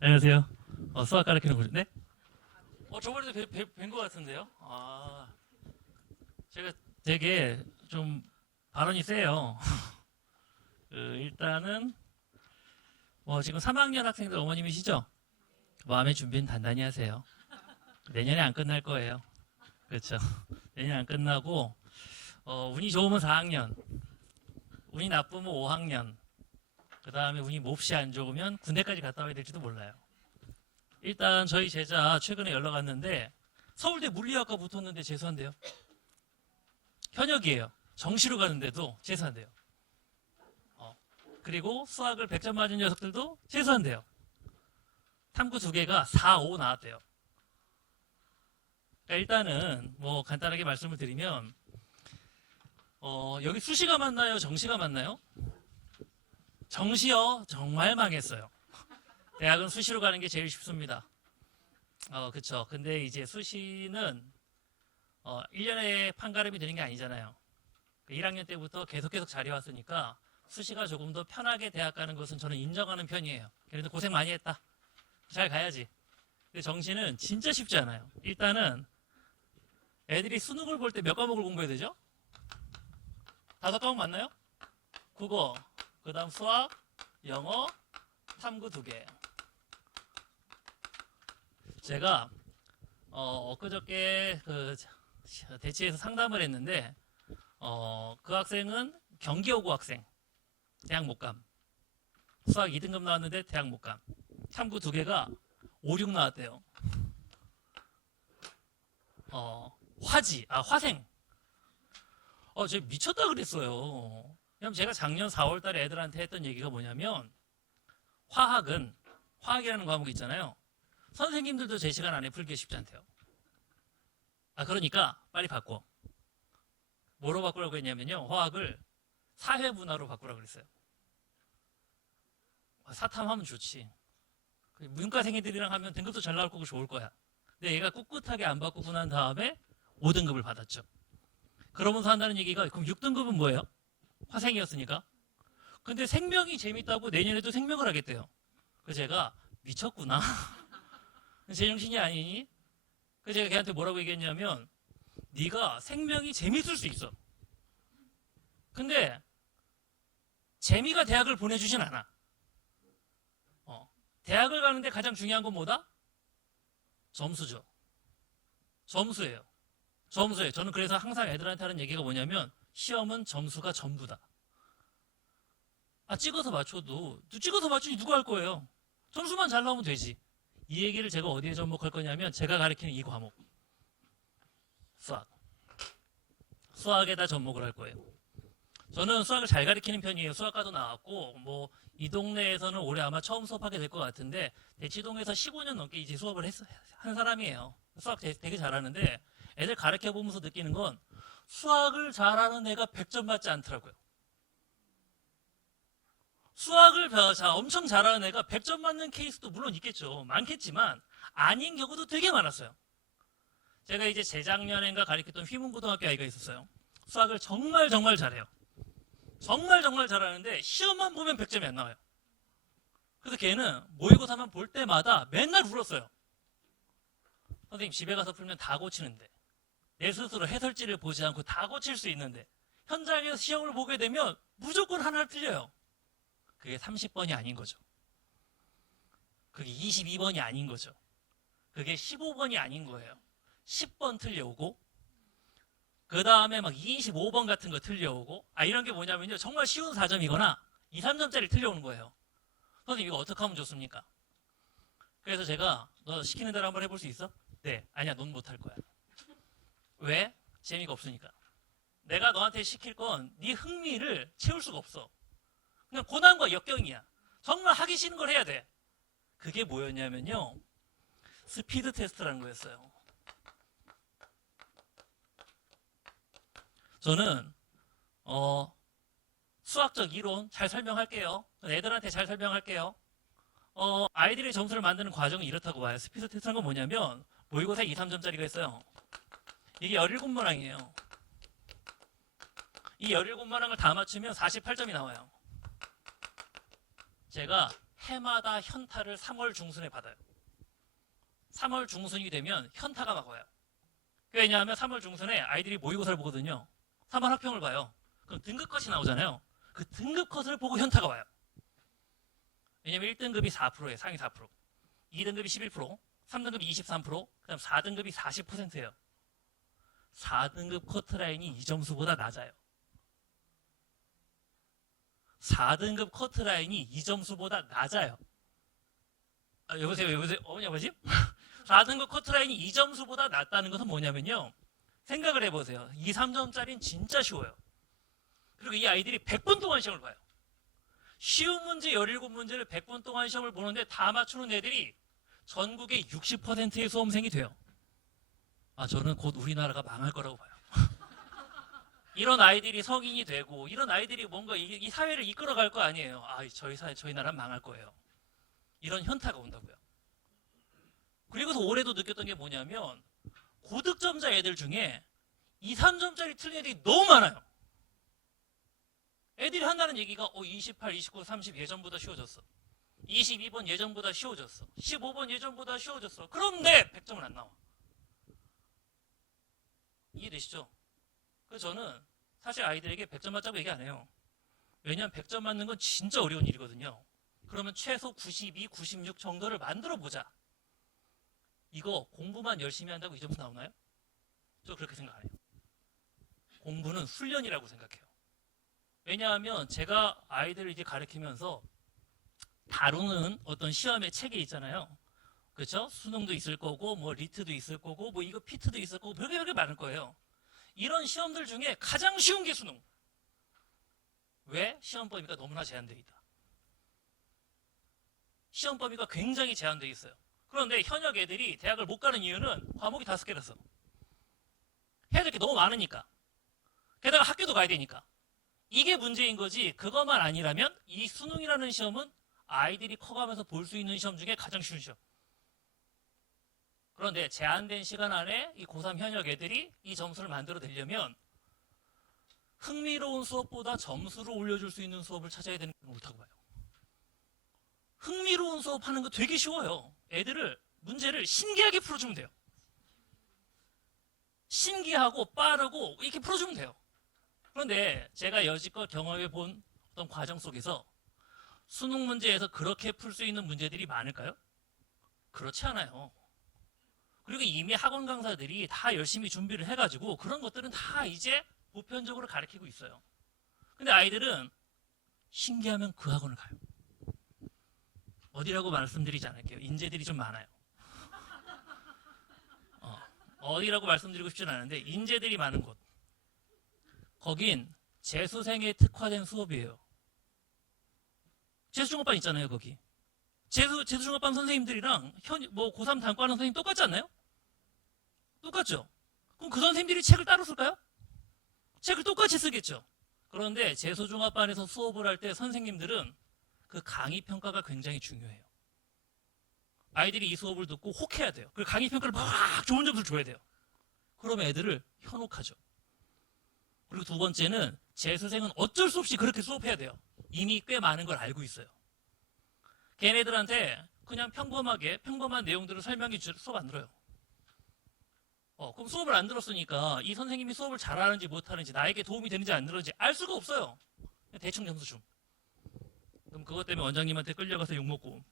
안녕하세요. 수학 가르치는 곳. 네? 저번에도 뵌 것 같은데요? 제가 되게 좀 발언이 세요. 일단은, 지금 3학년 학생들 어머님이시죠? 마음의 준비는 단단히 하세요. 내년에 안 끝날 거예요. 그렇죠. 내년에 안 끝나고, 운이 좋으면 4학년, 운이 나쁘면 5학년, 그 다음에 운이 몹시 안 좋으면 군대까지 갔다 와야 될지도 몰라요. 일단 저희 제자 최근에 연락 왔는데 서울대 물리학과 붙었는데 재수한대요. 현역이에요. 정시로 가는데도 재수한대요. 그리고 수학을 100점 맞은 녀석들도 재수한대요. 탐구 두 개가 4, 5 나왔대요. 그러니까 일단은 간단하게 말씀을 드리면 여기 수시가 맞나요? 정시가 맞나요? 정시요. 정말 망했어요. 대학은 수시로 가는 게 제일 쉽습니다. 그쵸. 근데 이제 수시는 1년에 판가름이 되는 게 아니잖아요. 1학년 때부터 계속 잘해왔으니까 수시가 조금 더 편하게 대학 가는 것은 저는 인정하는 편이에요. 그래도 고생 많이 했다. 잘 가야지. 근데 정시는 진짜 쉽지 않아요. 일단은 애들이 수능을 볼 때 몇 과목을 공부해야 되죠? 5과목 맞나요? 국어, 그 다음 수학, 영어, 탐구 2개. 제가 엊그저께 대치에서 상담을 했는데 그 학생은 경기여고 학생, 대학 못 감. 수학 2등급 나왔는데 대학 못 감. 탐구 2개가 5, 6 나왔대요. 화생. 제가 미쳤다 그랬어요. 왜냐면 제가 작년 4월 달에 애들한테 했던 얘기가 뭐냐면 화학이라는 과목 있잖아요. 선생님들도 제 시간 안에 풀기 쉽지 않대요. 그러니까 빨리 바꿔. 뭐로 바꾸라고 했냐면요. 화학을 사회문화로 바꾸라고 그랬어요. 사탐하면 좋지. 문과생애들이랑 하면 등급도 잘 나올 거고 좋을 거야. 근데 얘가 꿋꿋하게 안 바꾸고 난 다음에 5등급을 받았죠. 그러면서 한다는 얘기가 그럼 6등급은 뭐예요? 화생이었으니까. 근데 생명이 재밌다고 내년에도 생명을 하겠대요. 그래서 제가 미쳤구나. 제정신이 아니니? 그래서 제가 걔한테 뭐라고 얘기했냐면 네가 생명이 재밌을 수 있어. 근데 재미가 대학을 보내주진 않아. 대학을 가는데 가장 중요한 건 뭐다? 점수죠. 점수예요. 저는 그래서 항상 애들한테 하는 얘기가 뭐냐면 시험은 점수가 전부다. 찍어서 맞추니 누가 할 거예요? 점수만 잘 나오면 되지. 이 얘기를 제가 어디에 접목할 거냐면 제가 가르치는 이 과목. 수학에다 접목을 할 거예요. 저는 수학을 잘 가르치는 편이에요. 수학과도 나왔고 이 동네에서는 올해 아마 처음 수업하게 될 것 같은데 대치동에서 15년 넘게 이제 수업을 한 사람이에요. 수학 되게 잘하는데 애들 가르쳐 보면서 느끼는 건 수학을 잘하는 애가 100점 맞지 않더라고요. 수학을 엄청 잘하는 애가 100점 맞는 케이스도 물론 있겠죠. 많겠지만 아닌 경우도 되게 많았어요. 제가 이제 재작년인가 가르쳤던 휘문고등학교 아이가 있었어요. 수학을 정말 잘해요. 정말 잘하는데 시험만 보면 100점이 안 나와요. 그래서 걔는 모의고사만 볼 때마다 맨날 울었어요. 선생님 집에 가서 풀면 다 고치는데 내 스스로 해설지를 보지 않고 다 고칠 수 있는데 현장에서 시험을 보게 되면 무조건 하나를 틀려요. 그게 30번이 아닌 거죠. 그게 22번이 아닌 거죠. 그게 15번이 아닌 거예요. 10번 틀려오고 그 다음에 막 25번 같은 거 틀려오고 이런 게 뭐냐면요. 정말 쉬운 4점이거나 2, 3점짜리 틀려오는 거예요. 선생님 이거 어떻게 하면 좋습니까? 그래서 제가 너 시키는 대로 한번 해볼 수 있어? 네. 아니야 넌 못할 거야. 왜? 재미가 없으니까. 내가 너한테 시킬 건 네 흥미를 채울 수가 없어. 그냥 고난과 역경이야. 정말 하기 싫은 걸 해야 돼. 그게 뭐였냐면요. 스피드 테스트라는 거였어요. 저는 수학적 이론 잘 설명할게요. 애들한테 잘 설명할게요. 아이들의 점수를 만드는 과정은 이렇다고 봐요. 스피드 테스트는 건 뭐냐면 모의고사 2, 3점짜리가 있어요. 이게 17문항이에요. 이 17문항을 다 맞추면 48점이 나와요. 제가 해마다 현타를 3월 중순에 받아요. 3월 중순이 되면 현타가 막 와요. 왜냐하면 3월 중순에 아이들이 모의고사를 보거든요. 3월 학평을 봐요. 그럼 등급 컷이 나오잖아요. 그 등급 컷을 보고 현타가 와요. 왜냐면 1등급이 4%예요. 상위 4%. 2등급이 11%, 3등급이 23%, 그다음 4등급이 40%예요. 4등급 커트라인이 이 점수보다 낮아요. 4등급 커트라인이 이 점수보다 낮아요. 여보세요? 어머니 아버지? 4등급 커트라인이 이 점수보다 낮다는 것은 뭐냐면요. 생각을 해보세요. 2, 3점짜리는 진짜 쉬워요. 그리고 이 아이들이 100분 동안 시험을 봐요. 쉬운 문제 17문제를 100분 동안 시험을 보는데 다 맞추는 애들이 전국의 60%의 수험생이 돼요. 저는 곧 우리나라가 망할 거라고 봐요. 이런 아이들이 성인이 되고 이런 아이들이 뭔가 이 사회를 이끌어갈 거 아니에요. 저희 나라는 망할 거예요. 이런 현타가 온다고요. 그리고서 올해도 느꼈던 게 뭐냐면 고득점자 애들 중에 2, 3점짜리 틀린 애들이 너무 많아요. 애들이 한다는 얘기가 28, 29, 30 예전보다 쉬워졌어. 22번 예전보다 쉬워졌어. 15번 예전보다 쉬워졌어. 그런데 100점은 안 나와. 이해되시죠? 그래서 저는 사실 아이들에게 100점 맞자고 얘기 안 해요. 왜냐하면 100점 맞는 건 진짜 어려운 일이거든요. 그러면 최소 92, 96 정도를 만들어 보자. 이거 공부만 열심히 한다고 이 점수 나오나요? 저 그렇게 생각 안 해요. 공부는 훈련이라고 생각해요. 왜냐하면 제가 아이들을 이제 가르치면서 다루는 어떤 시험의 책이 있잖아요. 그렇죠? 수능도 있을 거고, 뭐 리트도 있을 거고, 뭐 이거 피트도 있을 거고, 별게 많을 거예요. 이런 시험들 중에 가장 쉬운 게 수능. 왜? 시험 범위가 너무나 제한되어 있다. 시험 범위가 굉장히 제한되어 있어요. 그런데 현역 애들이 대학을 못 가는 이유는 과목이 5개라서. 해야 될 게 너무 많으니까. 게다가 학교도 가야 되니까. 이게 문제인 거지. 그것만 아니라면 이 수능이라는 시험은 아이들이 커가면서 볼 수 있는 시험 중에 가장 쉬운 시험. 그런데 제한된 시간 안에 이 고3 현역 애들이 이 점수를 만들어내려면 흥미로운 수업보다 점수를 올려줄 수 있는 수업을 찾아야 되는 건 옳다고 봐요. 흥미로운 수업 하는 거 되게 쉬워요. 애들을 문제를 신기하게 풀어주면 돼요. 신기하고 빠르고 이렇게 풀어주면 돼요. 그런데 제가 여지껏 경험해 본 어떤 과정 속에서 수능 문제에서 그렇게 풀 수 있는 문제들이 많을까요? 그렇지 않아요. 그리고 이미 학원 강사들이 다 열심히 준비를 해가지고 그런 것들은 다 이제 보편적으로 가르치고 있어요. 근데 아이들은 신기하면 그 학원을 가요. 어디라고 말씀드리지 않을게요. 인재들이 좀 많아요. 어디라고 말씀드리고 싶진 않은데 인재들이 많은 곳. 거긴 재수생에 특화된 수업이에요. 재수중업반 있잖아요, 거기. 재수중업반 선생님들이랑 고3 단과하는 선생님 똑같지 않나요? 똑같죠? 그럼 그 선생님들이 책을 따로 쓸까요? 책을 똑같이 쓰겠죠. 그런데 재수중업반에서 수업을 할 때 선생님들은 그 강의 평가가 굉장히 중요해요. 아이들이 이 수업을 듣고 혹해야 돼요. 그 강의 평가를 막 좋은 점수를 줘야 돼요. 그러면 애들을 현혹하죠. 그리고 두 번째는 재수생은 어쩔 수 없이 그렇게 수업해야 돼요. 이미 꽤 많은 걸 알고 있어요. 걔네들한테 그냥 평범한 내용들을 설명해 줄 수업 안 들어요. 그럼 수업을 안 들었으니까 이 선생님이 수업을 잘하는지 못하는지 나에게 도움이 되는지 안 되는지 알 수가 없어요. 대충 점수 줌. 그럼 그것 때문에 원장님한테 끌려가서 욕먹고,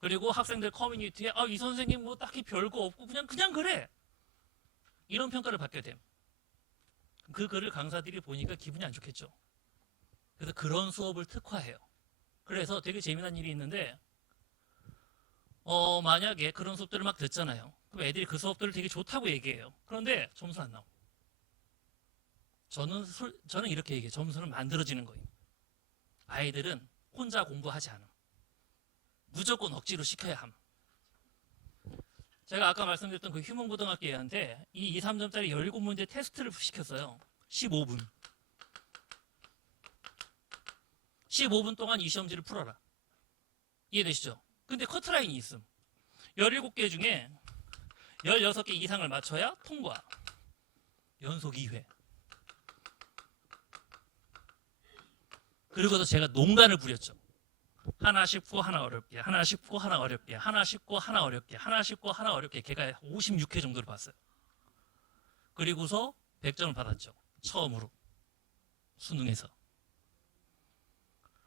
그리고 학생들 커뮤니티에 이 선생님 뭐 딱히 별거 없고 그냥 그래, 이런 평가를 받게 됨. 그 글을 강사들이 보니까 기분이 안 좋겠죠. 그래서 그런 수업을 특화해요. 그래서 되게 재미난 일이 있는데 만약에 그런 수업들을 막 듣잖아요. 그럼 애들이 그 수업들을 되게 좋다고 얘기해요. 그런데 점수는 안 나와. 저는 이렇게 얘기해요. 점수는 만들어지는 거예요. 아이들은 혼자 공부하지 않아. 무조건 억지로 시켜야 함. 제가 아까 말씀드렸던 그 휴먼고등학교 애한테 이 2, 3점짜리 17문제 테스트를 시켰어요. 15분. 15분 동안 이 시험지를 풀어라. 이해되시죠? 근데 커트라인이 있음. 17개 중에 16개 이상을 맞춰야 통과. 연속 2회. 그리고서 제가 농간을 부렸죠. 하나 쉽고 하나 어렵게, 하나 쉽고 하나 어렵게, 하나 쉽고 하나 어렵게, 하나 쉽고 하나 어렵게 걔가 56회 정도를 봤어요. 그리고서 100점을 받았죠. 처음으로 수능에서.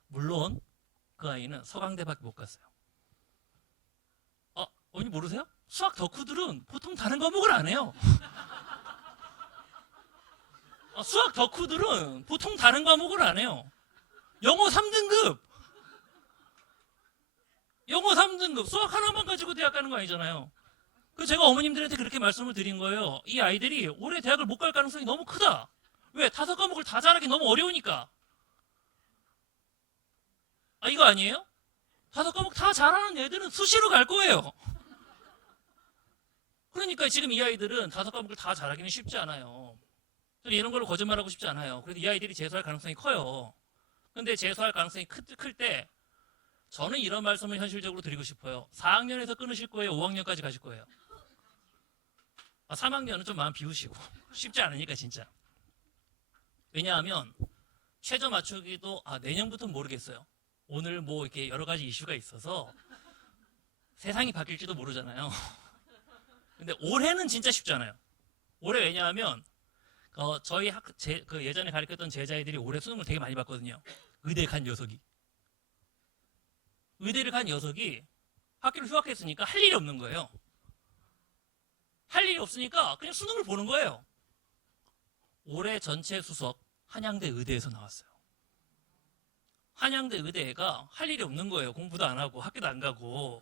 물론 그 아이는 서강대밖에 못 갔어요. 언니 모르세요? 수학 덕후들은 보통 다른 과목을 안 해요. 수학 덕후들은 보통 다른 과목을 안 해요. 영어 3등급, 영어 3등급, 수학 하나만 가지고 대학 가는 거 아니잖아요. 그래서 제가 어머님들한테 그렇게 말씀을 드린 거예요. 이 아이들이 올해 대학을 못 갈 가능성이 너무 크다. 왜? 5과목을 다 잘하기 너무 어려우니까. 이거 아니에요? 5과목 다 잘하는 애들은 수시로 갈 거예요. 그러니까 지금 이 아이들은 5과목을 다 잘하기는 쉽지 않아요. 저는 이런 걸로 거짓말하고 싶지 않아요. 그래도 이 아이들이 재수할 가능성이 커요. 근데 재수할 가능성이 클 때 저는 이런 말씀을 현실적으로 드리고 싶어요. 4학년에서 끊으실 거예요? 5학년까지 가실 거예요? 3학년은 좀 마음 비우시고 쉽지 않으니까 진짜. 왜냐하면 최저 맞추기도 내년부터는 모르겠어요. 오늘 뭐 이렇게 여러 가지 이슈가 있어서 세상이 바뀔지도 모르잖아요. 근데 올해는 진짜 쉽잖아요. 올해 왜냐하면 저희 예전에 가르쳤던 제자애들이 올해 수능을 되게 많이 봤거든요. 의대 간 녀석이. 의대를 간 녀석이 학교를 휴학했으니까 할 일이 없는 거예요. 할 일이 없으니까 그냥 수능을 보는 거예요. 올해 전체 수석 한양대 의대에서 나왔어요. 한양대 의대가 할 일이 없는 거예요. 공부도 안 하고 학교도 안 가고.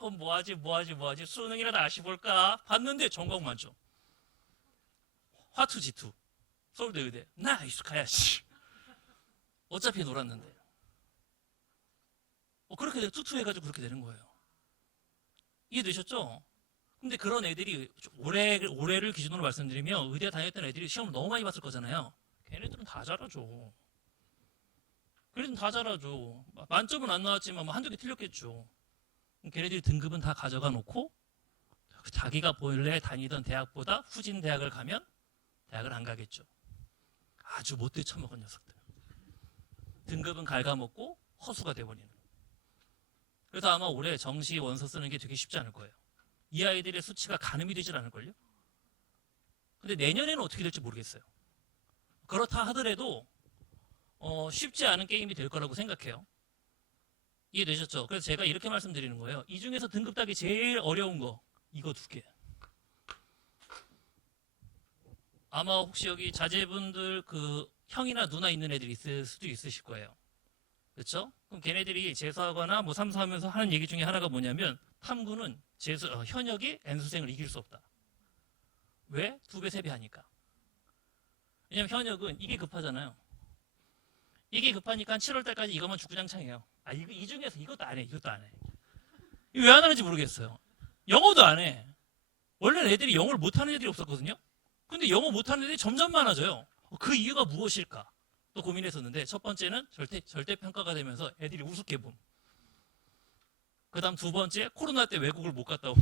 그럼 뭐하지 수능이라도 다시 볼까 봤는데 전공 만점. 화투지투 서울대 의대. 나이스 가야지. 어차피 놀았는데. 그렇게 투투해가지고 그렇게 되는 거예요. 이해되셨죠? 근데 그런 애들이 올해를 기준으로 말씀드리면 의대 다녔던 애들이 시험을 너무 많이 봤을 거잖아요. 걔네들은 다 잘하죠. 걔네들은 다 잘하죠. 만점은 안 나왔지만 뭐 한두 개 틀렸겠죠. 걔네들이 등급은 다 가져가 놓고 자기가 본래 다니던 대학보다 후진 대학을 가면 대학을 안 가겠죠. 아주 못돼 처먹은 녀석들. 등급은 갉아먹고 허수가 돼버리는. 그래서 아마 올해 정시 원서 쓰는 게 되게 쉽지 않을 거예요. 이 아이들의 수치가 가늠이 되질 않을걸요? 근데 내년에는 어떻게 될지 모르겠어요. 그렇다 하더라도 쉽지 않은 게임이 될 거라고 생각해요. 이해되셨죠? 그래서 제가 이렇게 말씀드리는 거예요. 이 중에서 등급 따기 제일 어려운 거 이거 2개. 아마 혹시 여기 자제분들 형이나 누나 있는 애들이 있을 수도 있으실 거예요. 그렇죠? 그럼 걔네들이 재수하거나 뭐 삼수하면서 하는 얘기 중에 하나가 뭐냐면 탐구는 현역이 N수생을 이길 수 없다. 왜? 2배, 3배 하니까. 왜냐면 현역은 이게 급하잖아요. 이게 급하니까 7월 달까지 이것만 주구장창해요. 이 중에서 이것도 안 해. 이것도 안 해. 왜 안 하는지 모르겠어요. 영어도 안 해. 원래 애들이 영어를 못하는 애들이 없었거든요. 근데 영어 못하는 애들이 점점 많아져요. 그 이유가 무엇일까? 또 고민했었는데 첫 번째는 절대평가가 되면서 애들이 우습게 봄. 그 다음 2번째 코로나 때 외국을 못 갔다 옴.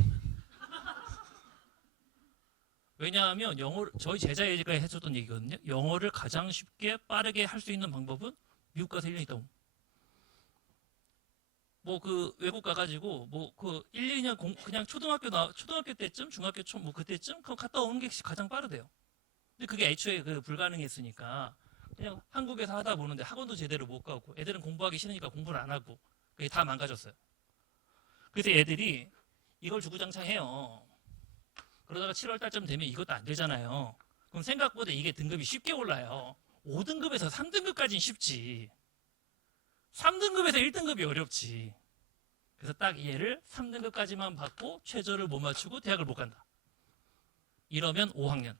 왜냐하면 저희 제자애가 해줬던 얘기거든요. 영어를 가장 쉽게 빠르게 할 수 있는 방법은 미국 가서 1년 있다 옴. 외국 가가지고 1, 2년 그냥 초등학교 때쯤 중학교 그때쯤 갔다 오는 게 가장 빠르대요. 근데 그게 애초에 불가능했으니까 그냥 한국에서 하다 보는데 학원도 제대로 못 가고 애들은 공부하기 싫으니까 공부를 안 하고 그게 다 망가졌어요. 그래서 애들이 이걸 주구장창 해요. 그러다가 7월 달쯤 되면 이것도 안 되잖아요. 그럼 생각보다 이게 등급이 쉽게 올라요. 5등급에서 3등급까지는 쉽지. 3등급에서 1등급이 어렵지. 그래서 딱 얘를 3등급까지만 받고 최저를 못 맞추고 대학을 못 간다. 이러면 5학년.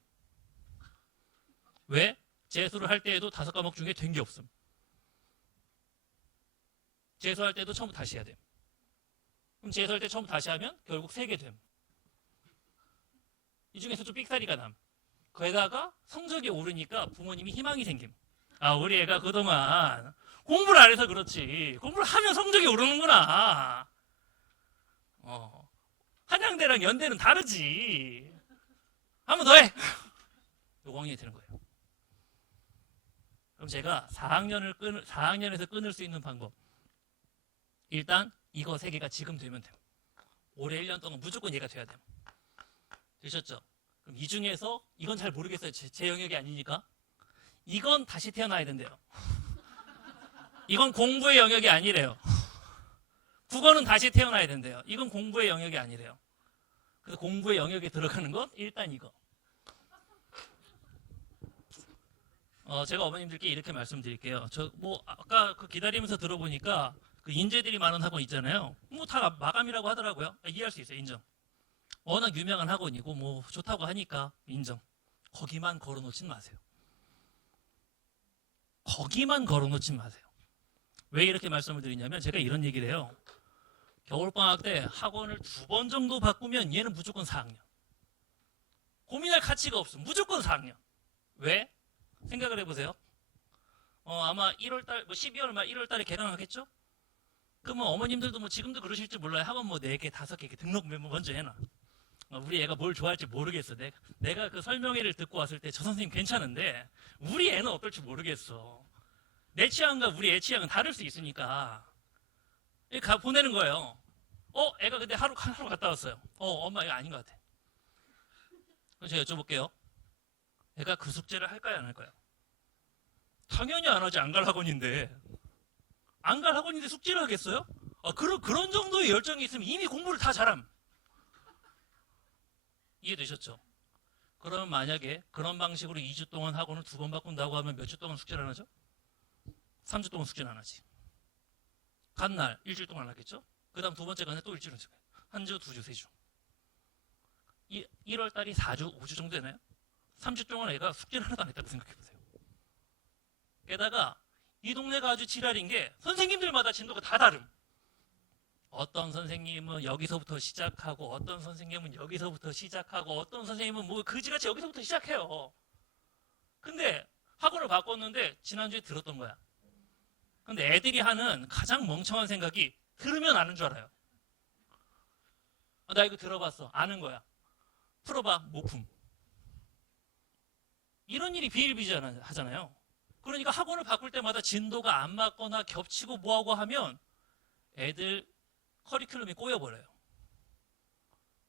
왜? 재수를 할 때에도 5과목 중에 된 게 없음. 재수할 때도 처음부터 다시 해야 돼. 그럼 재수할 때 처음부터 다시 하면 결국 3개 됨. 이 중에서 좀 삑사리가 남. 거기다가 성적이 오르니까 부모님이 희망이 생김. 우리 애가 그동안 공부를 안 해서 그렇지. 공부를 하면 성적이 오르는구나. 한양대랑 연대는 다르지. 한 번 더 해. 5학년이 되는 거예요. 그럼 제가 4학년에서 끊을 수 있는 방법. 일단 이거 세 개가 지금 되면 돼요. 올해 1년 동안 무조건 얘가 돼야 돼요. 되셨죠? 그럼 이 중에서 이건 잘 모르겠어요. 제 영역이 아니니까. 이건 다시 태어나야 된대요. 이건 공부의 영역이 아니래요. 국어는 다시 태어나야 된대요. 이건 공부의 영역이 아니래요. 그래서 공부의 영역에 들어가는 건 일단 이거. 제가 어머님들께 이렇게 말씀드릴게요. 아까 그 기다리면서 들어보니까 그 인재들이 많은 학원 있잖아요. 뭐 다 마감이라고 하더라고요. 이해할 수 있어요. 인정. 워낙 유명한 학원이고 뭐 좋다고 하니까 인정. 거기만 걸어놓진 마세요. 거기만 걸어놓진 마세요. 왜 이렇게 말씀을 드리냐면 제가 이런 얘기를 해요. 겨울방학 때 학원을 2번 정도 바꾸면 얘는 무조건 4학년. 고민할 가치가 없어. 무조건 4학년. 왜? 생각을 해보세요. 아마 1월달, 12월 말 1월달에 개강하겠죠? 그러면 어머님들도 뭐 지금도 그러실지 몰라요. 학원 뭐 4개, 5개 이렇게 등록 먼저 해놔. 우리 애가 뭘 좋아할지 모르겠어. 내가 그 설명회를 듣고 왔을 때 저 선생님 괜찮은데 우리 애는 어떨지 모르겠어. 내 취향과 우리 애 취향은 다를 수 있으니까 보내는 거예요. 애가 근데 하루 갔다 왔어요. 엄마 이거 아닌 것 같아. 그럼 제가 여쭤볼게요. 애가 그 숙제를 할까요, 안 할까요? 당연히 안 하지. 안 갈 학원인데. 안 갈 학원인데 숙제를 하겠어요? 그런 정도의 열정이 있으면 이미 공부를 다 잘함. 이해되셨죠? 그러면 만약에 그런 방식으로 2주 동안 학원을 2번 바꾼다고 하면 몇 주 동안 숙제를 안 하죠? 3주 동안 숙제는 안 하지. 간 날 일주일 동안 하겠죠? 그 다음 두 번째 간에 또 일주일은 숙제. 한 주, 2주, 3주. 1월 달이 4주, 5주 정도 되나요? 3주 동안 애가 숙제를 하나도 안 했다고 생각해보세요. 게다가 이 동네가 아주 지랄인 게 선생님들마다 진도가 다 다름. 어떤 선생님은 여기서부터 시작하고 어떤 선생님은 여기서부터 시작하고 어떤 선생님은 뭐 그지같이 여기서부터 시작해요. 근데 학원을 바꿨는데 지난주에 들었던 거야. 근데 애들이 하는 가장 멍청한 생각이 들으면 아는 줄 알아요. 나 이거 들어봤어. 아는 거야. 풀어봐. 모품. 이런 일이 비일비재하잖아요. 그러니까 학원을 바꿀 때마다 진도가 안 맞거나 겹치고 뭐하고 하면 애들 커리큘럼이 꼬여버려요.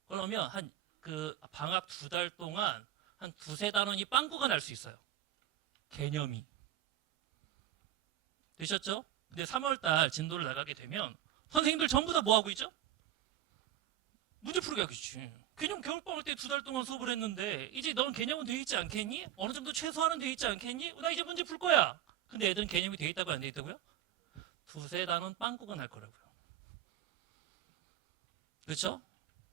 그러면 방학 2달 동안 한 2-3단원이 빵꾸가 날 수 있어요. 개념이. 되셨죠? 근데 3월달 진도를 나가게 되면 선생님들 전부 다 뭐하고 있죠? 문제 풀기 하겠지. 개념 겨울방학 때 2달 동안 수업을 했는데 이제 넌 개념은 돼 있지 않겠니? 어느 정도 최소한은 돼 있지 않겠니? 나 이제 문제 풀 거야. 근데 애들은 개념이 돼 있다고 안 돼 있다고요? 2-3단원 빵꾸가 날 거라고요. 그렇죠?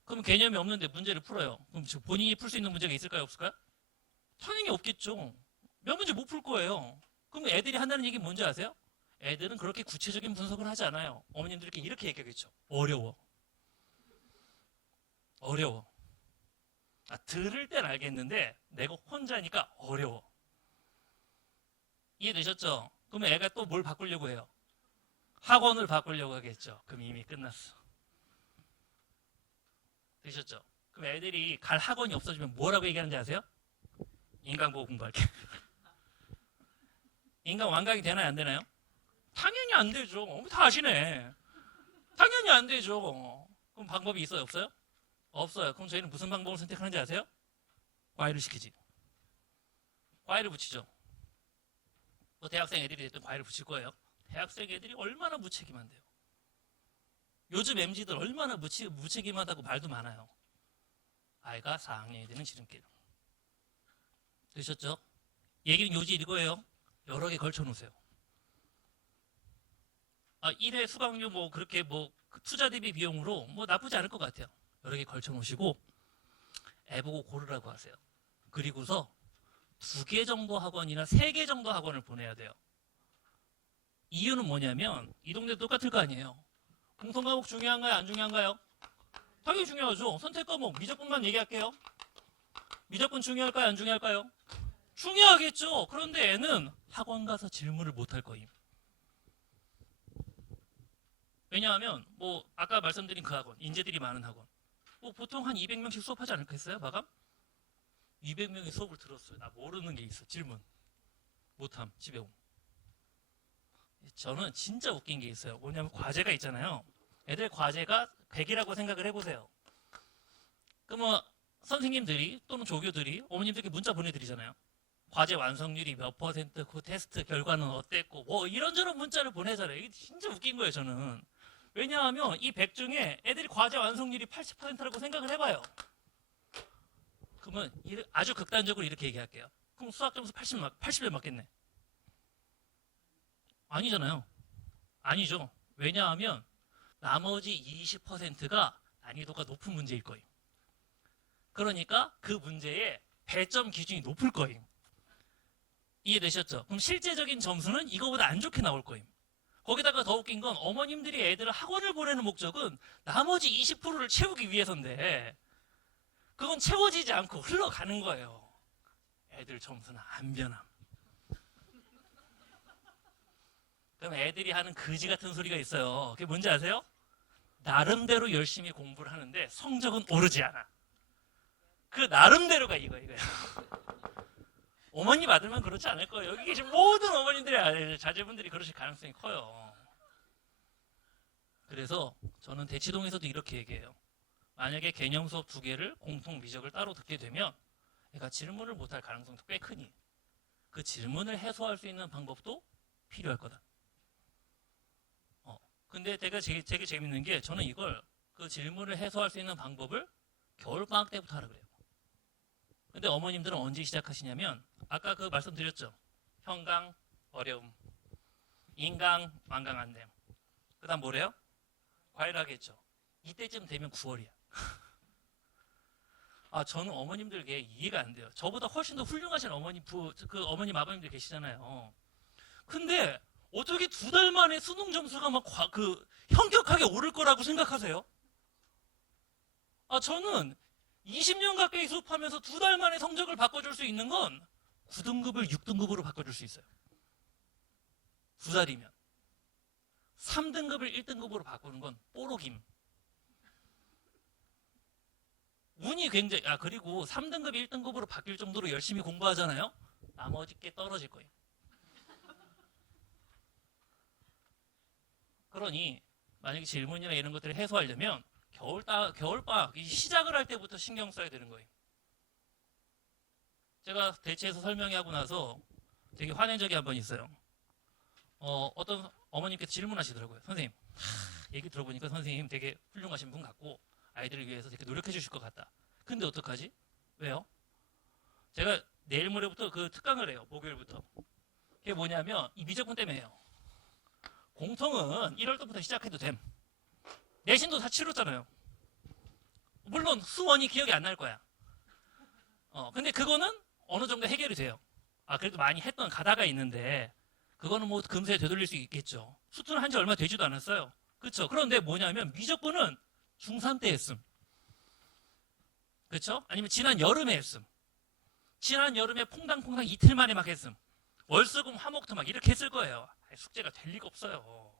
그럼 개념이 없는데 문제를 풀어요. 그럼 본인이 풀 수 있는 문제가 있을까요? 없을까요? 당연히 없겠죠. 몇 문제 못 풀 거예요. 그럼 애들이 한다는 얘기는 뭔지 아세요? 애들은 그렇게 구체적인 분석을 하지 않아요. 어머님들께 이렇게 얘기하겠죠. 어려워. 들을 땐 알겠는데 내가 혼자니까 어려워. 이해되셨죠? 그러면 애가 또 뭘 바꾸려고 해요? 학원을 바꾸려고 하겠죠. 그럼 이미 끝났어. 되셨죠? 그럼 애들이 갈 학원이 없어지면 뭐라고 얘기하는지 아세요? 인간 보고 공부할게. 인간 완강이 되나요, 안 되나요? 당연히 안 되죠. 다 아시네. 당연히 안 되죠. 그럼 방법이 있어요, 없어요? 없어요. 그럼 저희는 무슨 방법을 선택하는지 아세요? 과외를 시키지. 과외를 붙이죠. 또 대학생 애들이 됐든 과외를 붙일 거예요. 대학생 애들이 얼마나 무책임한데요. 요즘 MZ들 얼마나 무책임하다고 말도 많아요. 아이가 4학년이 되는 지름길. 되셨죠? 얘기는 요지 이거예요. 여러 개 걸쳐 놓으세요. 1회 수강료 그렇게 투자 대비 비용으로 나쁘지 않을 것 같아요. 여러 개 걸쳐 놓으시고 애 보고 고르라고 하세요. 그리고서 2개 정도 학원이나 3개 정도 학원을 보내야 돼요. 이유는 뭐냐면 이 동네 똑같을 거 아니에요. 공통 과목 중요한가요? 안 중요한가요? 당연히 중요하죠. 선택 과목 미적분만 얘기할게요. 미적분 중요할까요? 안 중요할까요? 중요하겠죠. 그런데 애는 학원 가서 질문을 못 할 거임. 왜냐하면 아까 말씀드린 그 학원, 인재들이 많은 학원. 보통 한 200명씩 수업하지 않겠어요? 마감? 200명이 수업을 들었어요. 나 모르는 게 있어. 질문. 못함. 집에 옴. 저는 진짜 웃긴 게 있어요. 뭐냐면 과제가 있잖아요. 애들 과제가 100이라고 생각을 해보세요. 그러면 선생님들이 또는 조교들이 어머님들께 문자 보내드리잖아요. 과제 완성률이 몇 퍼센트, 그 테스트 결과는 어땠고 뭐 이런저런 문자를 보내잖아요. 이게 진짜 웃긴 거예요, 저는. 왜냐하면 이 100 중에 애들이 과제 완성률이 80%라고 생각을 해봐요. 그러면 아주 극단적으로 이렇게 얘기할게요. 그럼 수학 점수 80점 맞겠네. 아니잖아요. 아니죠. 왜냐하면 나머지 20%가 난이도가 높은 문제일 거예요. 그러니까 그 문제의 배점 기준이 높을 거예요. 이해되셨죠? 그럼 실제적인 점수는 이거보다 안 좋게 나올 거예요. 거기다가 더 웃긴 건 어머님들이 애들을 학원을 보내는 목적은 나머지 20%를 채우기 위해서인데 그건 채워지지 않고 흘러가는 거예요. 애들 점수는 안 변함. 그럼 애들이 하는 거지 같은 소리가 있어요. 그게 뭔지 아세요? 나름대로 열심히 공부를 하는데 성적은 오르지 않아. 그 나름대로가 이거예요. 어머님 아들만 그렇지 않을 거예요. 여기 계신 모든 어머님들이 자제분들이 그러실 가능성이 커요. 그래서 저는 대치동에서도 이렇게 얘기해요. 만약에 개념 수업 2개를 공통 미적을 따로 듣게 되면 애가 질문을 못할 가능성도 꽤 크니 그 질문을 해소할 수 있는 방법도 필요할 거다. 근데 되게 재밌는 게 저는 이걸 그 질문을 해소할 수 있는 방법을 겨울방학 때부터 하라 그래요. 근데 어머님들은 언제 시작하시냐면 아까 그 말씀드렸죠. 형강 어려움, 인강 완강 안 됨. 그 다음 뭐래요? 과외를 하겠죠. 이때쯤 되면 9월이야. 저는 어머님들께 이해가 안 돼요. 저보다 훨씬 더 훌륭하신 그 어머님 아버님들 계시잖아요. 근데 어떻게 2달 만에 수능 점수가 막 현격하게 오를 거라고 생각하세요? 저는 20년 가까이 수업하면서 2달 만에 성적을 바꿔줄 수 있는 건 9등급을 6등급으로 바꿔줄 수 있어요. 2달이면. 3등급을 1등급으로 바꾸는 건 뽀록임. 운이 굉장히, 그리고 3등급 1등급으로 바뀔 정도로 열심히 공부하잖아요? 나머지 게 떨어질 거예요. 그러니, 만약에 질문이나 이런 것들을 해소하려면 겨울방학 시작을 할 때부터 신경 써야 되는 거예요. 제가 대체해서 설명하고 나서 되게 화낸 적이 한 번 있어요. 어떤 어머님께서 질문하시더라고요. 선생님, 얘기 들어보니까 선생님 되게 훌륭하신 분 같고 아이들을 위해서 되게 노력해 주실 것 같다. 근데 어떡하지? 왜요? 제가 내일 모레부터 그 특강을 해요. 목요일부터. 그게 뭐냐면 이 미적분 때문에 해요. 공통은 1월부터 시작해도 됨. 내신도 다 치렀잖아요. 물론 수원이 기억이 안 날 거야. 근데 그거는 어느 정도 해결이 돼요. 그래도 많이 했던 가다가 있는데 그거는 뭐 금세 되돌릴 수 있겠죠. 수투는 한지 얼마 되지도 않았어요. 그렇죠? 그런데 뭐냐면 미적분은 중3 때 했음. 그렇죠? 아니면 지난 여름에 했음. 지난 여름에 퐁당퐁당 이틀 만에 막 했음. 월수금 화목토 막 이렇게 했을 거예요. 숙제가 될 리가 없어요.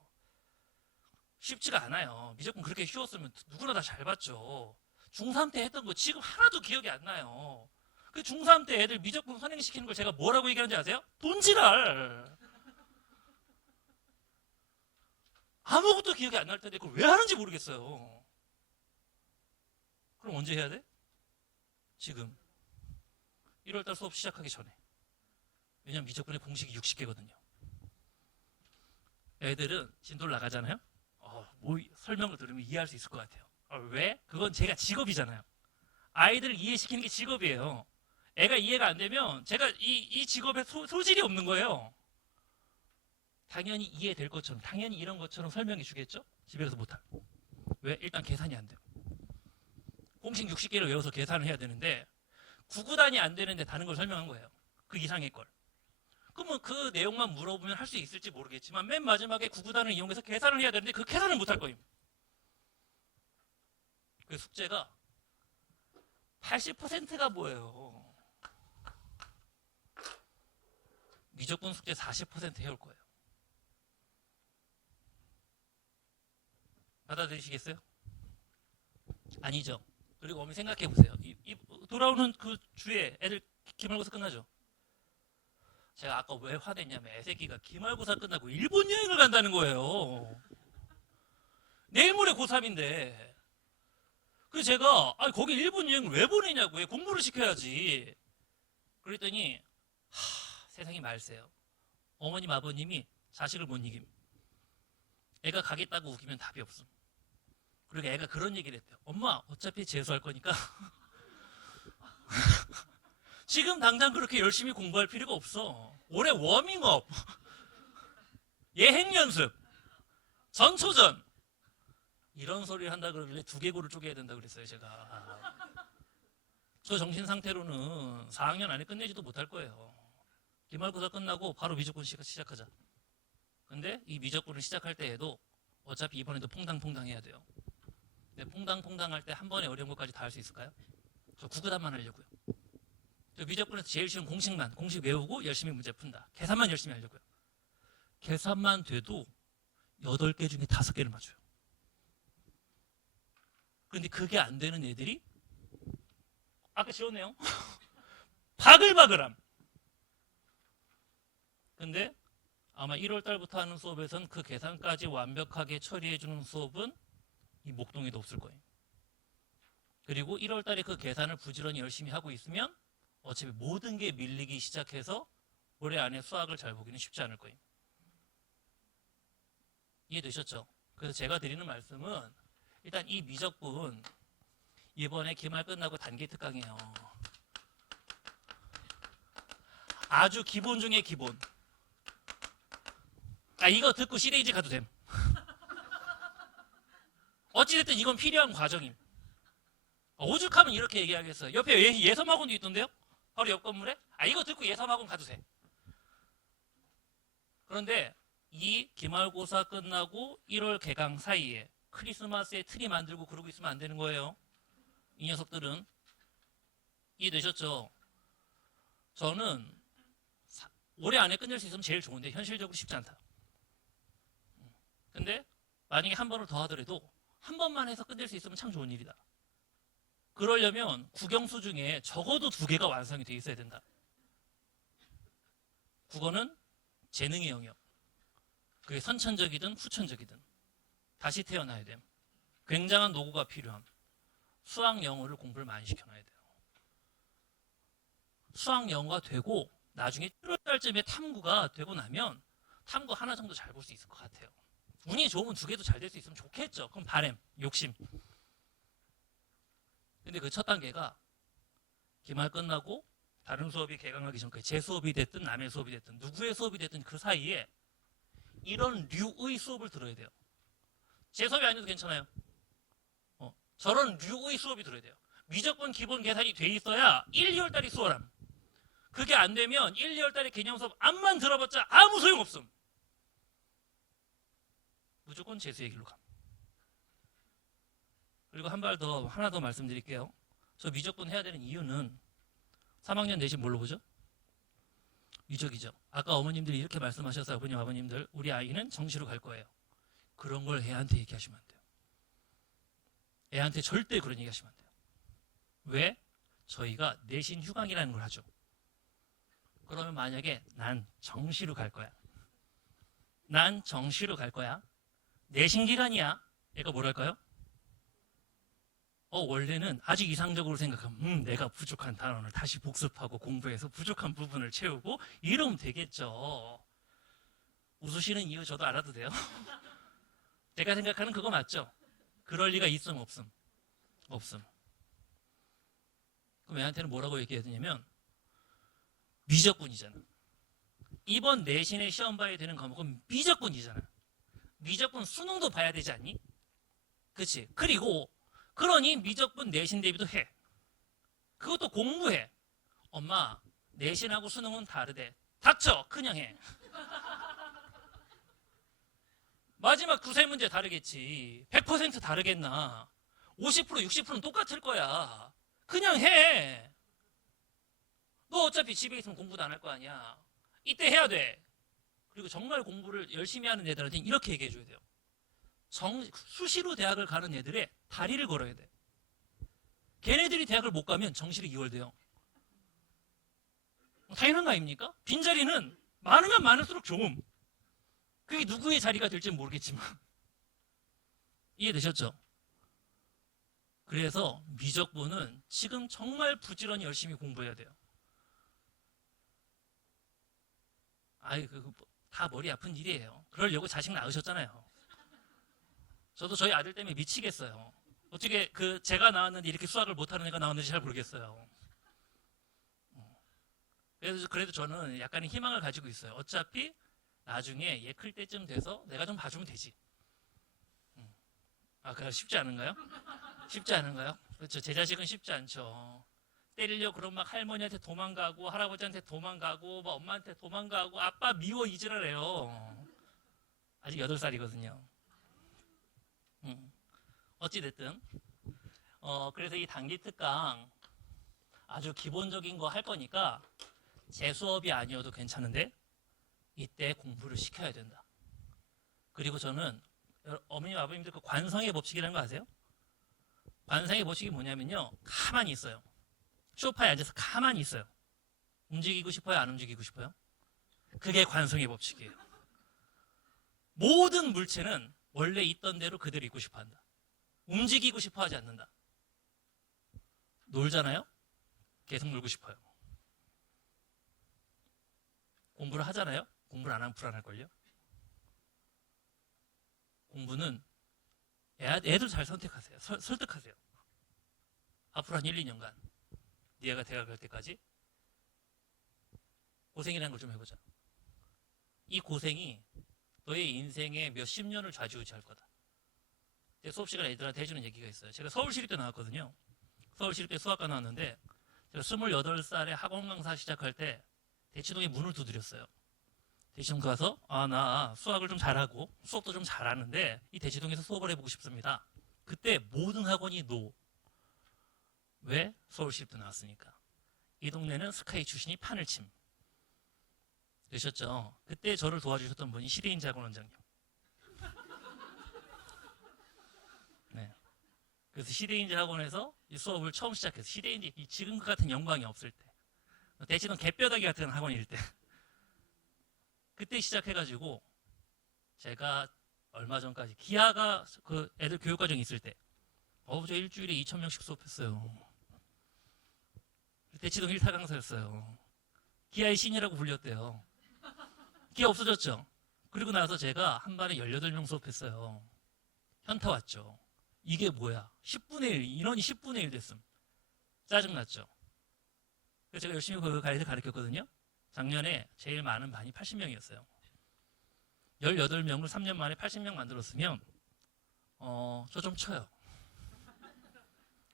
쉽지가 않아요. 미적분 그렇게 쉬웠으면 누구나 다 잘 봤죠. 중3 때 했던 거 지금 하나도 기억이 안 나요. 그 중3 때 애들 미적분 선행시키는 걸 제가 뭐라고 얘기하는지 아세요? 돈지랄. 아무것도 기억이 안 날 텐데 그걸 왜 하는지 모르겠어요. 그럼 언제 해야 돼? 지금 1월달 수업 시작하기 전에. 왜냐면 미적분의 공식이 60개거든요. 애들은 진도를 나가잖아요. 뭐 설명을 들으면 이해할 수 있을 것 같아요. 왜? 그건 제가 직업이잖아요. 아이들을 이해시키는 게 직업이에요. 애가 이해가 안 되면 제가 이 직업에 소질이 없는 거예요. 당연히 이해될 것처럼, 당연히 이런 것처럼 설명해 주겠죠? 집에서 못하고. 왜? 일단 계산이 안 돼요. 공식 60개를 외워서 계산을 해야 되는데 구구단이 안 되는데 다른 걸 설명한 거예요. 그 이상의 걸. 그러면 그 내용만 물어보면 할 수 있을지 모르겠지만 맨 마지막에 구구단을 이용해서 계산을 해야 되는데 그 계산을 못할 거예요. 그 숙제가 80%가 뭐예요? 미적분 숙제 40% 해올 거예요. 받아들이시겠어요? 아니죠. 그리고 어머니 생각해 보세요. 돌아오는 그 주에 애들 기말고사 끝나죠. 제가 아까 왜 화냈냐면 애새끼가 기말고사 끝나고 일본 여행을 간다는 거예요. 내일 모레 고3인데. 그래서 제가 거기 일본 여행을 왜 보내냐고. 왜 공부를 시켜야지. 그랬더니 세상이 말세요. 어머님 아버님이 자식을 못 이김. 애가 가겠다고 우기면 답이 없음. 그리고 애가 그런 얘기를 했대요. 엄마 어차피 재수할 거니까 지금 당장 그렇게 열심히 공부할 필요가 없어. 올해 워밍업, 예행 연습, 전초전 이런 소리를 한다 그러길래 두개골을 쪼개야 된다 그랬어요. 제가 저 정신 상태로는 4학년 안에 끝내지도 못할 거예요. 기말고사 끝나고 바로 미적분 시작하자. 근데 이 미적분을 시작할 때에도 어차피 이번에도 퐁당퐁당 해야 돼요. 근데 퐁당퐁당 할 때 한 번에 어려운 것까지 다 할 수 있을까요? 저 구구단만 하려고요. 저 미적분에서 제일 쉬운 공식 외우고 열심히 문제 푼다. 계산만 열심히 하려고요. 계산만 돼도 8개 중에 5개를 맞춰요. 그런데 그게 안 되는 애들이 아까 지웠네요. 바글바글함. 근데 아마 1월 달부터 하는 수업에선 그 계산까지 완벽하게 처리해주는 수업은 이 목동에도 없을 거예요. 그리고 1월 달에 그 계산을 부지런히 열심히 하고 있으면 어차피 모든 게 밀리기 시작해서 올해 안에 수학을 잘 보기는 쉽지 않을 거예요. 이해되셨죠? 그래서 제가 드리는 말씀은 일단 이 미적분 이번에 기말 끝나고 단기 특강이에요. 아주 기본 중에 기본. 이거 듣고 시대이지 가도 됨. 어찌됐든 이건 필요한 과정임. 오죽하면 이렇게 얘기하겠어요. 옆에 예섬학원도 있던데요? 바로 옆 건물에? 이거 듣고 예섬학원 가도 돼. 그런데 이 기말고사 끝나고 1월 개강 사이에 크리스마스에 트리 만들고 그러고 있으면 안 되는 거예요. 이 녀석들은. 이해되셨죠? 저는 올해 안에 끝낼 수 있으면 제일 좋은데 현실적으로 쉽지 않다. 근데 만약에 한 번을 더 하더라도 한 번만 해서 끝낼 수 있으면 참 좋은 일이다. 그러려면 국영수 중에 적어도 2개가 완성이 돼 있어야 된다. 국어는 재능의 영역. 그게 선천적이든 후천적이든 다시 태어나야 됨. 굉장한 노고가 필요함. 수학 영어를 공부를 많이 시켜놔야 돼요. 수학 영어가 되고 나중에 7월 달쯤에 탐구가 되고 나면 탐구 하나 정도 잘 볼 수 있을 것 같아요. 운이 좋으면 2개도 잘 될 수 있으면 좋겠죠. 그럼 바램, 욕심. 근데 그 첫 단계가 기말 끝나고 다른 수업이 개강하기 전까지 제 수업이 됐든 남의 수업이 됐든 누구의 수업이 됐든 그 사이에 이런 류의 수업을 들어야 돼요. 제 수업이 아니어도 괜찮아요. 저런 류의 수업이 들어야 돼요. 미적분 기본 계산이 돼 있어야 1, 2월 달이 수월함. 그게 안 되면 1, 2월 달에 개념 수업 암만 들어봤자 아무 소용없음. 무조건 재수의 길로 감. 그리고 하나 더 말씀드릴게요. 저 미적분 해야 되는 이유는 3학년 내신 뭘로 보죠? 미적이죠. 아까 어머님들이 이렇게 말씀하셨어요. 아버님들 우리 아이는 정시로 갈 거예요. 그런 걸 애한테 얘기하시면 안 돼요. 애한테 절대 그런 얘기 하시면 안 돼요. 왜? 저희가 내신 휴강이라는 걸 하죠. 그러면 만약에 난 정시로 갈 거야. 난 정시로 갈 거야. 내신 기간이야. 얘가 뭐랄까요? 원래는 아주 이상적으로 생각하면 내가 부족한 단원을 다시 복습하고 공부해서 부족한 부분을 채우고 이러면 되겠죠. 웃으시는 이유 저도 알아도 돼요? 제가 생각하는 그거 맞죠? 그럴 리가 있음 없음? 없음. 그럼 애한테는 뭐라고 얘기해야 되냐면 미적분이잖아. 이번 내신에 시험 봐야 되는 과목은 미적분이잖아. 미적분 수능도 봐야 되지 않니? 그치? 그러니 미적분 내신 대비도 해. 그것도 공부해. 엄마 내신하고 수능은 다르대. 닥쳐. 그냥 해. 마지막 두세 문제 다르겠지. 100% 다르겠나. 50% 60%는 똑같을 거야. 그냥 해. 너 어차피 집에 있으면 공부도 안 할 거 아니야. 이때 해야 돼. 그리고 정말 공부를 열심히 하는 애들한테는 이렇게 얘기해 줘야 돼요. 수시로 대학을 가는 애들의 다리를 걸어야 돼. 걔네들이 대학을 못 가면 정시를 2월 돼요. 당연한 거 아닙니까? 빈자리는 많으면 많을수록 좋음. 그게 누구의 자리가 될지는 모르겠지만 이해되셨죠? 그래서 미적분은 지금 정말 부지런히 열심히 공부해야 돼요. 아이, 다 머리 아픈 일이에요. 그러려고 자식 낳으셨잖아요. 저도 저희 아들 때문에 미치겠어요. 어떻게 제가 나왔는데 이렇게 수학을 못하는 애가 나왔는지 잘 모르겠어요. 그래도 저는 약간의 희망을 가지고 있어요. 어차피 나중에 얘 클 때쯤 돼서 내가 좀 봐주면 되지. 그래 쉽지 않은가요? 쉽지 않은가요? 그렇죠. 제 자식은 쉽지 않죠. 때리려고 그럼 막 할머니한테 도망가고 할아버지한테 도망가고 막 엄마한테 도망가고 아빠 미워 이지랄해요. 아직 8살이거든요. 어찌됐든 그래서 이 단기 특강 아주 기본적인 거 할 거니까 제 수업이 아니어도 괜찮은데 이때 공부를 시켜야 된다. 그리고 저는 어머님 아버님들 그 관성의 법칙이라는 거 아세요? 관성의 법칙이 뭐냐면요, 가만히 있어요. 소파에 앉아서 가만히 있어요. 움직이고 싶어요? 안 움직이고 싶어요? 그게 관성의 법칙이에요. 모든 물체는 원래 있던 대로 그대로 있고 싶어 한다. 움직이고 싶어 하지 않는다. 놀잖아요? 계속 놀고 싶어요. 공부를 하잖아요? 공부를 안 하면 불안할걸요? 공부는 애들 잘 선택하세요. 설득하세요. 앞으로 한 1, 2년간 네가 대학 갈 때까지 고생이라는 걸 좀 해보자. 이 고생이 너의 인생의 몇십 년을 좌지우지할 거다. 수업 시간에 애들한테 해주는 얘기가 있어요. 제가 서울시립대 나왔거든요. 서울시립대 수학과 나왔는데 제가 28살에 학원 강사 시작할 때 대치동에 문을 두드렸어요. 대치동 가서 나 수학을 좀 잘하고 수업도 좀 잘하는데 이 대치동에서 수업을 해보고 싶습니다. 그때 모든 학원이 노. 왜? 서울시립대 나왔으니까. 이 동네는 스카이 출신이 판을 침. 되셨죠? 그때 저를 도와주셨던 분이 시대인지 학원 원장님. 네. 그래서 시대인지 학원에서 이 수업을 처음 시작해서 시대인지 지금 같은 영광이 없을 때, 대치동 개뼈다귀 같은 학원일 때, 그때 시작해가지고 제가 얼마 전까지 기아가 애들 교육과정 있을 때, 저 일주일에 2,000명씩 수업했어요. 대치동 1타 강사였어요. 기아의 신이라고 불렸대요. 기아 없어졌죠? 그리고 나서 제가 한 반에 18명 수업했어요. 현타 왔죠. 이게 뭐야? 10분의 1, 인원이 10분의 1 됐음. 짜증났죠? 그래서 제가 열심히 그 가르쳤거든요. 작년에 제일 많은 반이 80명이었어요. 18명을 3년 만에 80명 만들었으면, 저 좀 쳐요.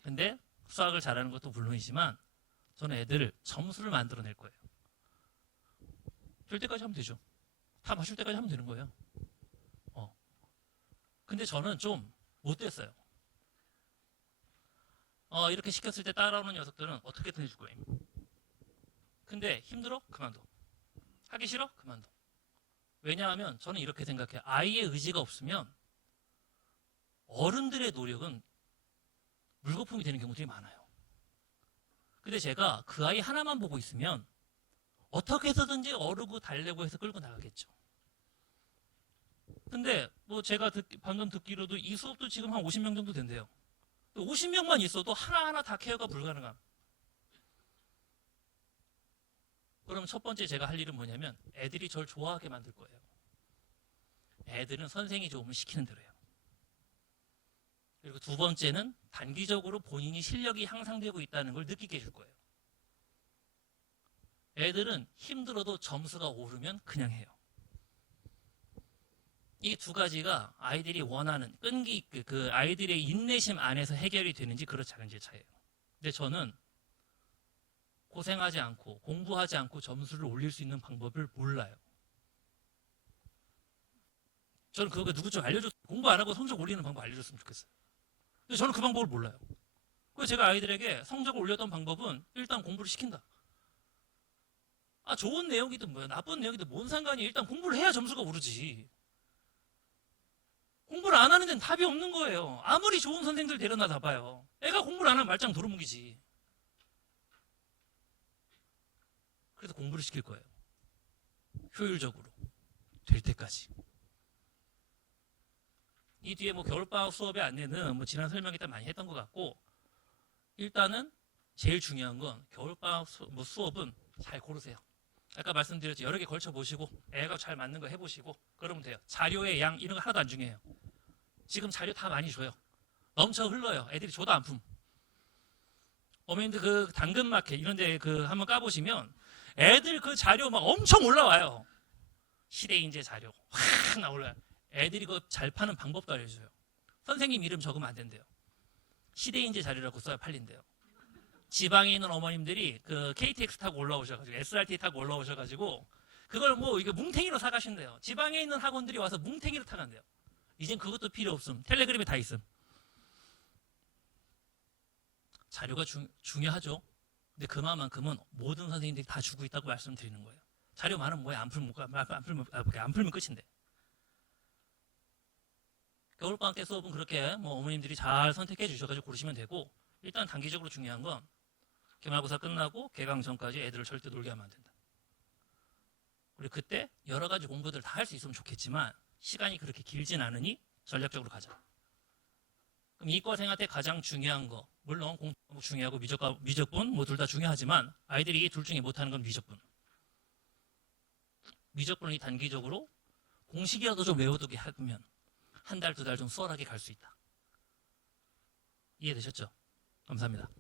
근데 수학을 잘하는 것도 물론이지만, 저는 애들 점수를 만들어낼 거예요. 될 때까지 하면 되죠. 다 맞출 때까지 하면 되는 거예요. 근데 저는 좀 못됐어요. 이렇게 시켰을 때 따라오는 녀석들은 어떻게든 해줄 거예요. 근데 힘들어? 그만둬. 하기 싫어? 그만둬. 왜냐하면 저는 이렇게 생각해요. 아이의 의지가 없으면 어른들의 노력은 물거품이 되는 경우들이 많아요. 근데 제가 그 아이 하나만 보고 있으면 어떻게 해서든지 어르고 달래고 해서 끌고 나가겠죠. 근데 제가 방금 듣기로도 이 수업도 지금 한 50명 정도 된대요. 50명만 있어도 하나하나 다 케어가 불가능함. 그럼 첫 번째 제가 할 일은 뭐냐면 애들이 저를 좋아하게 만들 거예요. 애들은 선생이 좋으면 시키는 대로 해요. 그리고 두 번째는 단기적으로 본인이 실력이 향상되고 있다는 걸 느끼게 해줄 거예요. 애들은 힘들어도 점수가 오르면 그냥 해요. 이 두 가지가 아이들이 원하는 끈기 있게 그 아이들의 인내심 안에서 해결이 되는지 그렇지 않은지의 차이예요. 근데 저는 고생하지 않고 공부하지 않고 점수를 올릴 수 있는 방법을 몰라요. 저는 그거 누구 좀 공부 안 하고 성적 올리는 방법 알려줬으면 좋겠어요. 근데 저는 그 방법을 몰라요. 그래서 제가 아이들에게 성적을 올렸던 방법은 일단 공부를 시킨다. 좋은 내용이든 뭐야 나쁜 내용이든 뭔 상관이 일단 공부를 해야 점수가 오르지. 공부를 안 하는 데는 답이 없는 거예요. 아무리 좋은 선생들 데려다 봐요. 애가 공부를 안 하면 말짱 도루묵이지. 그래서 공부를 시킬 거예요. 효율적으로 될 때까지. 이 뒤에 뭐 겨울방학 수업의 안내는 뭐 지난 설명회 때 많이 했던 것 같고, 일단은 제일 중요한 건 겨울방학 수업은 잘 고르세요. 아까 말씀드렸죠. 여러 개 걸쳐 보시고 애가 잘 맞는 거 해보시고 그러면 돼요. 자료의 양 이런 거 하나도 안 중요해요. 지금 자료 다 많이 줘요. 넘쳐 흘러요. 애들이 줘도 안 품. 어머님들 그 당근마켓 이런 데 그 한번 까보시면 애들 그 자료 막 엄청 올라와요. 시대인재 자료 확 나올라요. 애들이 그거 잘 파는 방법도 알려줘요. 선생님 이름 적으면 안 된대요. 시대인재 자료라고 써야 팔린대요. 지방에 있는 어머님들이 그 KTX 타고 올라오셔가지고 SRT 타고 올라오셔가지고 그걸 뭐 이게 뭉탱이로 사가신대요. 지방에 있는 학원들이 와서 뭉탱이로 타간대요. 이젠 그것도 필요 없음. 텔레그램에 다 있음. 자료가 중요하죠. 근데 그만큼은 모든 선생님들이 다 주고 있다고 말씀드리는 거예요. 자료 많으면 뭐야? 안 풀면 끝인데. 겨울방학 때 수업은 그렇게 뭐 어머님들이 잘 선택해 주셔가지고 고르시면 되고, 일단 단기적으로 중요한 건 기말고사 끝나고 개강 전까지 애들을 절대 놀게 하면 안 된다. 우리 그때 여러 가지 공부들 다 할 수 있으면 좋겠지만 시간이 그렇게 길진 않으니 전략적으로 가자. 그럼 이과생한테 가장 중요한 거, 물론 공부 중요하고 미적분 뭐 둘 다 중요하지만 아이들이 이 둘 중에 못하는 건 미적분. 미적분을 단기적으로 공식이라도 좀 외워두게 하면 한 달, 두 달 좀 수월하게 갈 수 있다. 이해되셨죠? 감사합니다.